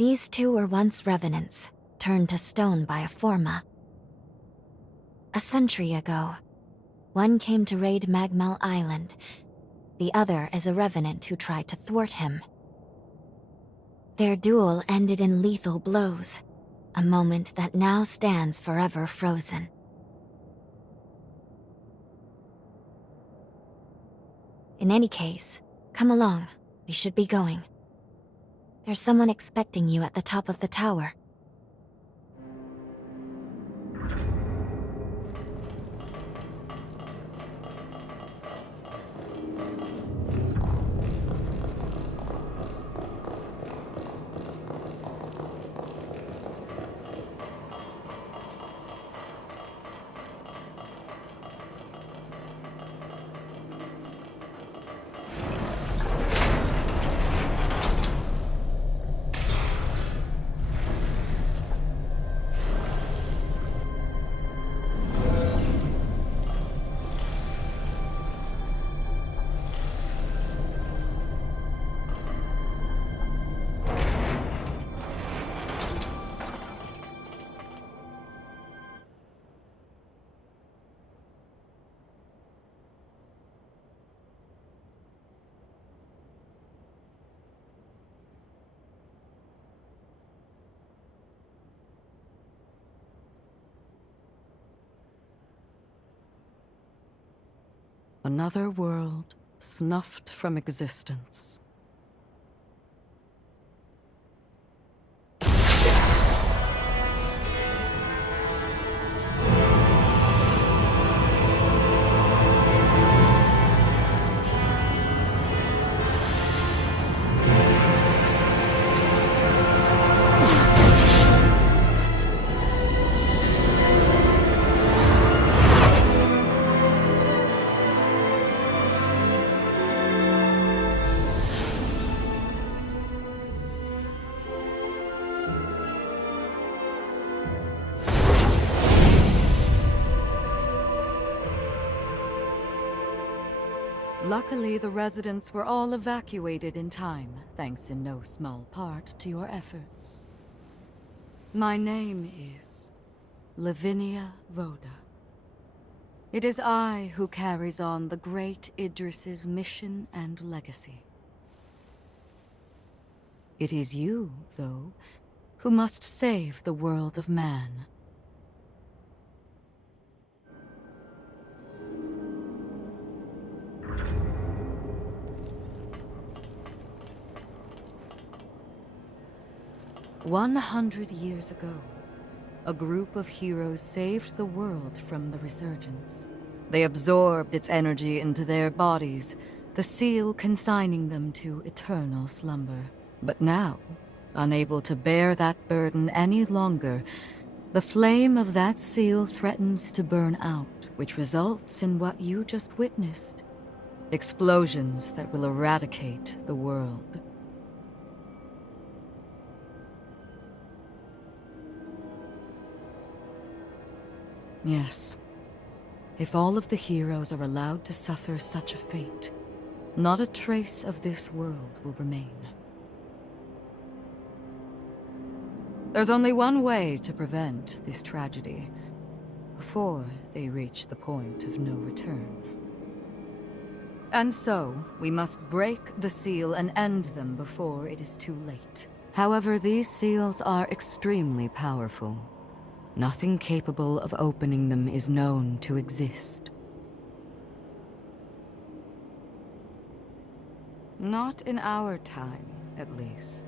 These two were once revenants, turned to stone by a Forma. A century ago, one came to raid Magmel Island. The other is a revenant who tried to thwart him. Their duel ended in lethal blows, a moment that now stands forever frozen. In any case, come along. We should be going. There's someone expecting you at the top of the tower. Another world snuffed from existence. Luckily, the residents were all evacuated in time, thanks in no small part to your efforts. My name is Lavinia Rhoda. It is I who carries on the great Idris's mission and legacy. It is you, though, who must save the world of man. "100 years ago, a group of heroes saved the world from the resurgence. They absorbed its energy into their bodies, the seal consigning them to eternal slumber. But now, unable to bear that burden any longer, the flame of that seal threatens to burn out, which results in what you just witnessed. Explosions that will eradicate the world. Yes. If all of the heroes are allowed to suffer such a fate, not a trace of this world will remain. There's only one way to prevent this tragedy, before they reach the point of no return. And so, we must break the seal and end them before it is too late. However, these seals are extremely powerful. Nothing capable of opening them is known to exist. Not in our time, at least.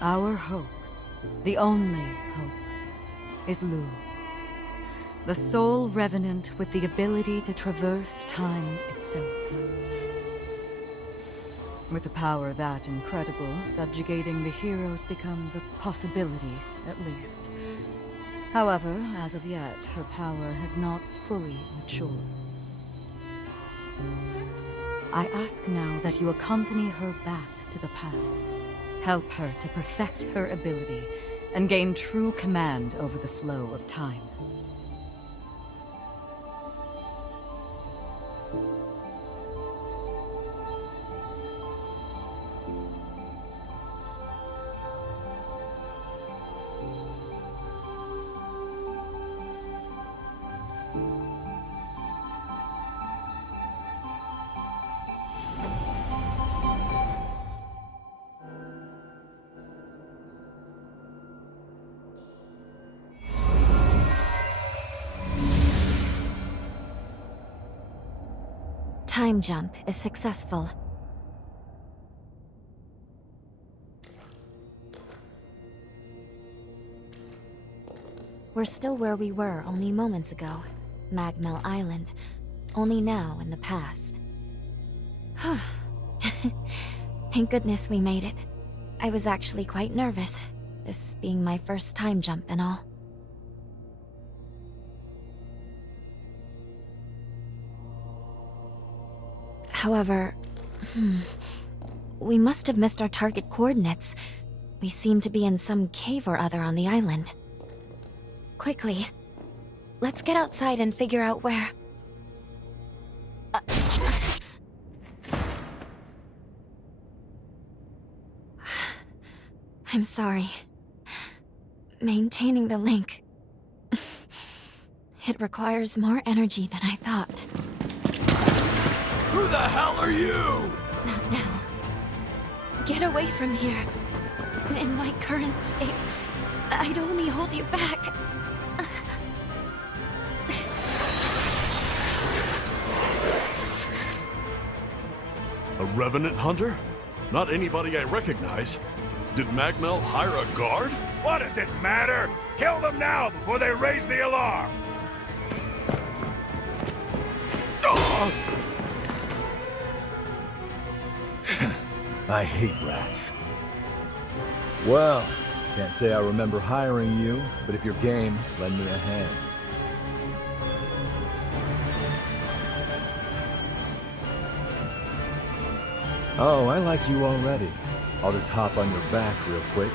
Our hope, the only hope, is Lu. The sole revenant with the ability to traverse time itself. With a power that incredible, subjugating the heroes becomes a possibility, at least. However, as of yet, her power has not fully matured. I ask now that you accompany her back to the past. Help her to perfect her ability and gain true command over the flow of time. Time jump is successful. We're still where we were only moments ago. Magmel Island. Only now in the past. Thank goodness we made it. I was actually quite nervous, this being my first time jump and all. However, we must have missed our target coordinates. We seem to be in some cave or other on the island. Quickly, let's get outside and figure out where... I'm sorry. Maintaining the link... It requires more energy than I thought. Who the hell are you? Not now. Get away from here. In my current state, I'd only hold you back. A revenant hunter? Not anybody I recognize. Did Magmel hire a guard? What does it matter? Kill them now before they raise the alarm! I hate rats. Well, can't say I remember hiring you, but if you're game, lend me a hand. Oh, I like you already. I'll just hop on your back real quick.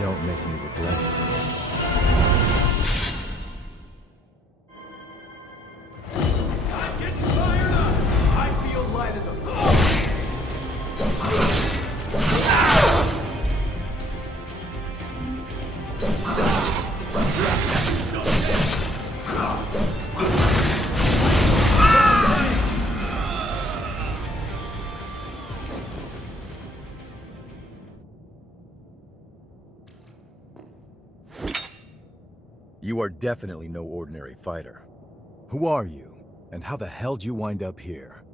Don't make me regret it. I'm getting fired up! I feel light as a... You are definitely no ordinary fighter. Who are you, and how the hell did you wind up here?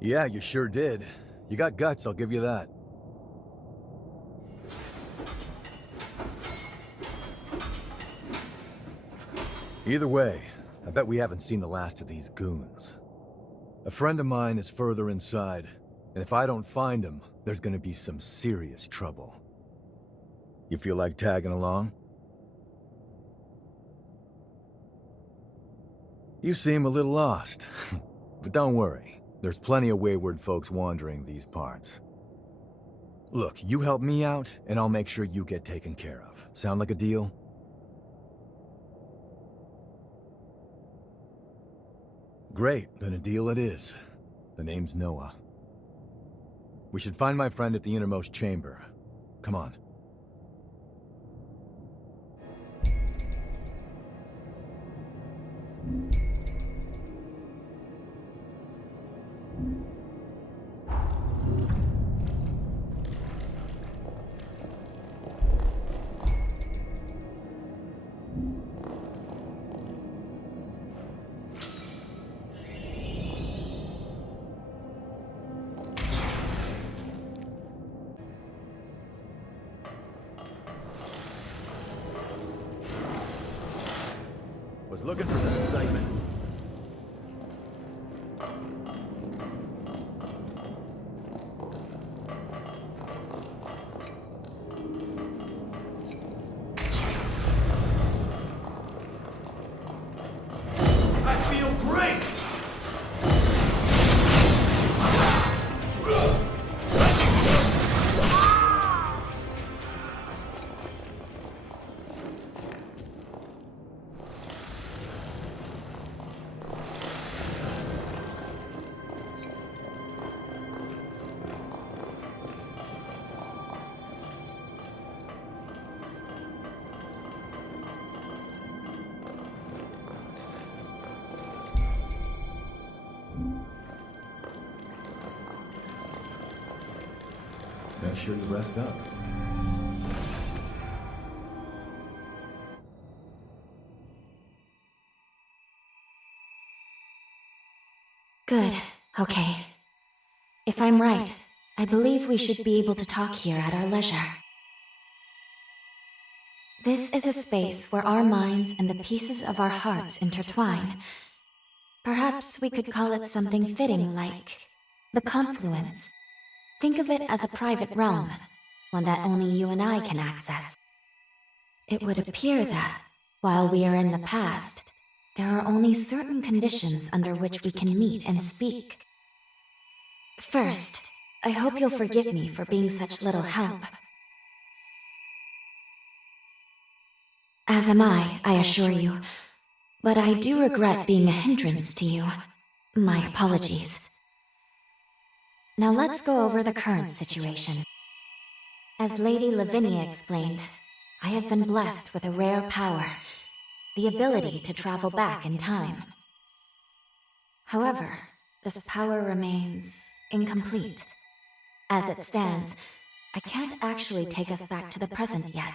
Yeah, you sure did. You got guts, I'll give you that. Either way, I bet we haven't seen the last of these goons. A friend of mine is further inside, and if I don't find him, there's gonna be some serious trouble. You feel like tagging along? You seem a little lost, but don't worry. There's plenty of wayward folks wandering these parts. Look, you help me out, and I'll make sure you get taken care of. Sound like a deal? Great, then a deal it is. The name's Noah. We should find my friend at the innermost chamber. Come on. Was looking for some excitement. I feel great! Make sure you rest up. Good. Okay. If I'm right, I believe we should be able to talk here at our leisure. This is a space where our minds and the pieces of our hearts intertwine. Perhaps we could call it something fitting like the confluence. Think of it as a private realm, one that only you and I can access. It would appear that, while we are in the past, there are only certain conditions under which we can meet and speak. First, I hope you'll forgive me for being such little help. As am I assure you. But I do regret being a hindrance to you. My apologies. Now let's go over the current situation. As Lady Lavinia explained, I have been blessed with a rare power, the ability to travel back in time. However, this power remains incomplete. As it stands, I can't actually take us back to the present yet.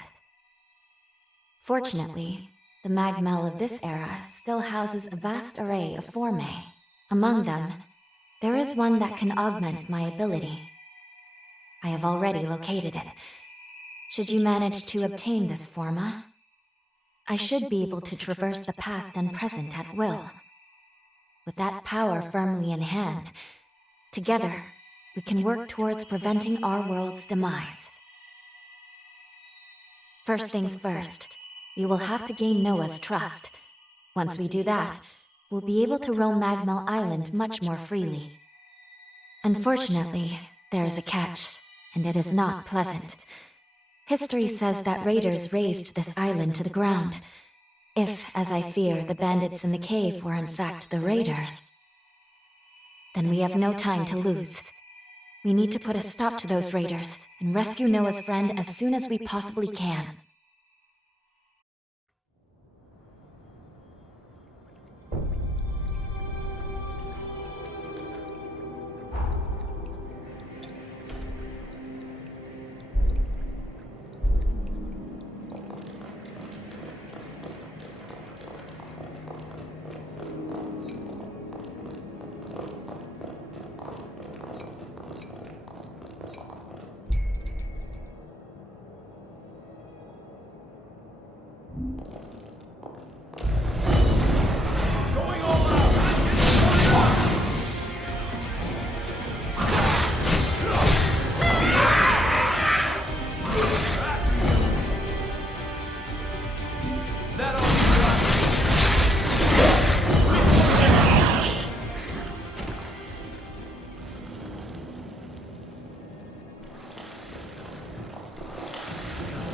Fortunately, the Magmel of this era still houses a vast array of formae. Among them, there is one that can augment my ability. I have already located it. Should you manage to obtain this forma, I should be able to traverse the past and present at will. With that power firmly in hand, together, we can work towards preventing our world's demise. First things first, we will have to gain Noah's trust. Once we do that, we'll be able to roam Magmel Island much more freely. Unfortunately, there is a catch, and it is not pleasant. History says that raiders razed this island to the ground. If, as I fear, the bandits in the cave were in fact the raiders, then we have no time to lose. We need to put a stop to those raiders and rescue Noah's friend as soon as we possibly can. Going all out! I'm getting fired up! Is that all you got?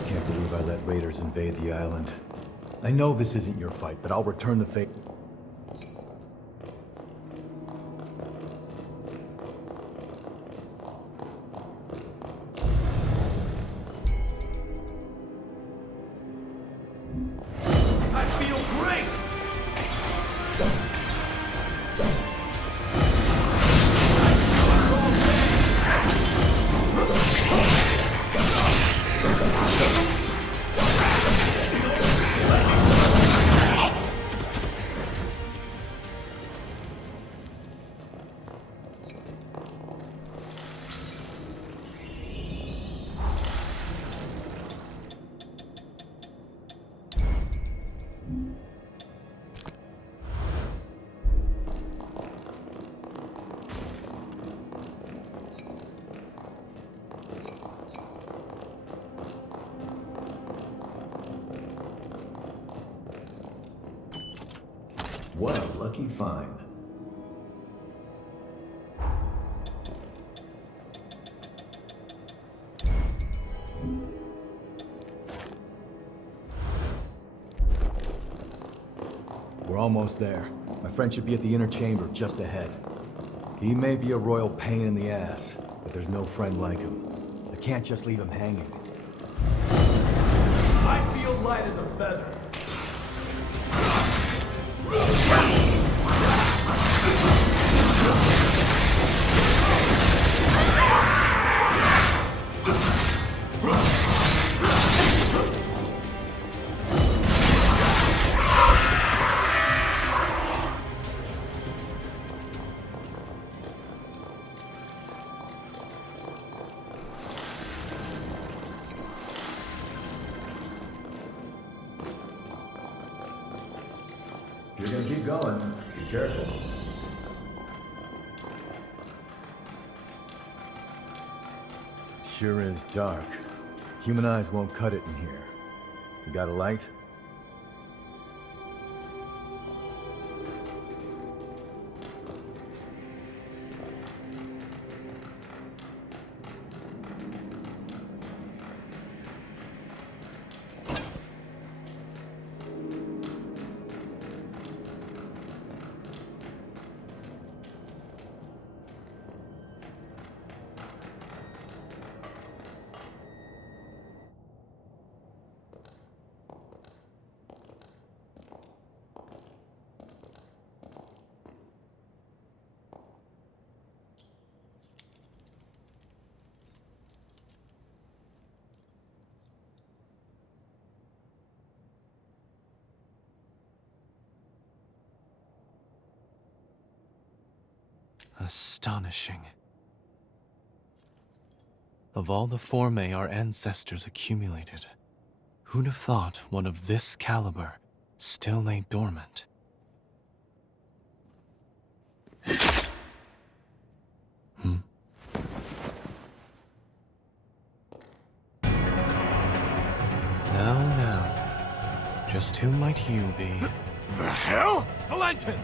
Can't believe I let raiders invade the island. I know this isn't your fight, but I'll return the favor. I feel great! What a lucky find. We're almost there. My friend should be at the inner chamber just ahead. He may be a royal pain in the ass, but there's no friend like him. I can't just leave him hanging. I feel light as a feather. If you're gonna keep going, be careful. Sure is dark. Human eyes won't cut it in here. You got a light? Astonishing. Of all the formae our ancestors accumulated, who'd have thought one of this caliber still lay dormant? Now, just who might you be? The hell? Valentin!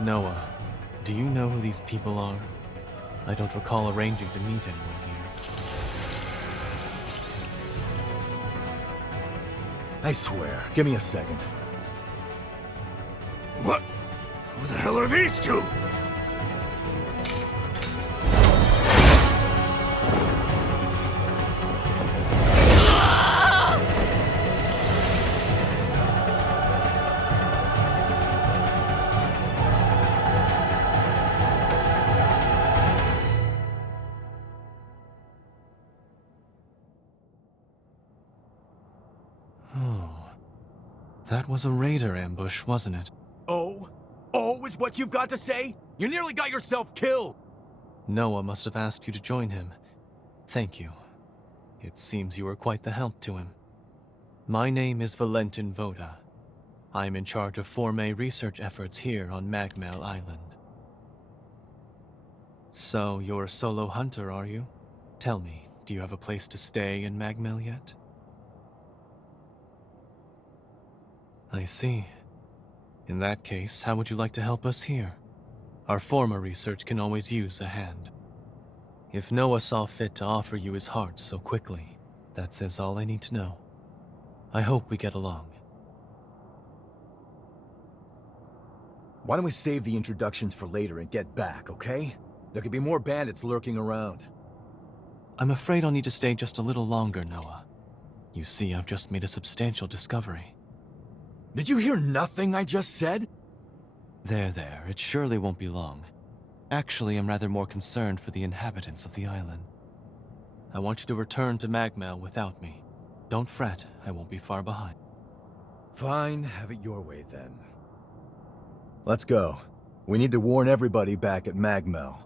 Noah, do you know who these people are? I don't recall arranging to meet anyone here. I swear. Give me a second. What? Who the hell are these two? That was a raider ambush, wasn't it? Oh? Oh is what you've got to say? You nearly got yourself killed! Noah must have asked you to join him. Thank you. It seems you were quite the help to him. My name is Valentin Voda. I'm in charge of Formae research efforts here on Magmel Island. So, you're a solo hunter, are you? Tell me, do you have a place to stay in Magmel yet? I see. In that case, how would you like to help us here? Our Forma research can always use a hand. If Noah saw fit to offer you his heart so quickly, that says all I need to know. I hope we get along. Why don't we save the introductions for later and get back, okay? There could be more bandits lurking around. I'm afraid I'll need to stay just a little longer, Noah. You see, I've just made a substantial discovery. Did you hear nothing I just said? There, it surely won't be long. Actually, I'm rather more concerned for the inhabitants of the island. I want you to return to Magmel without me. Don't fret, I won't be far behind. Fine, have it your way then. Let's go. We need to warn everybody back at Magmel.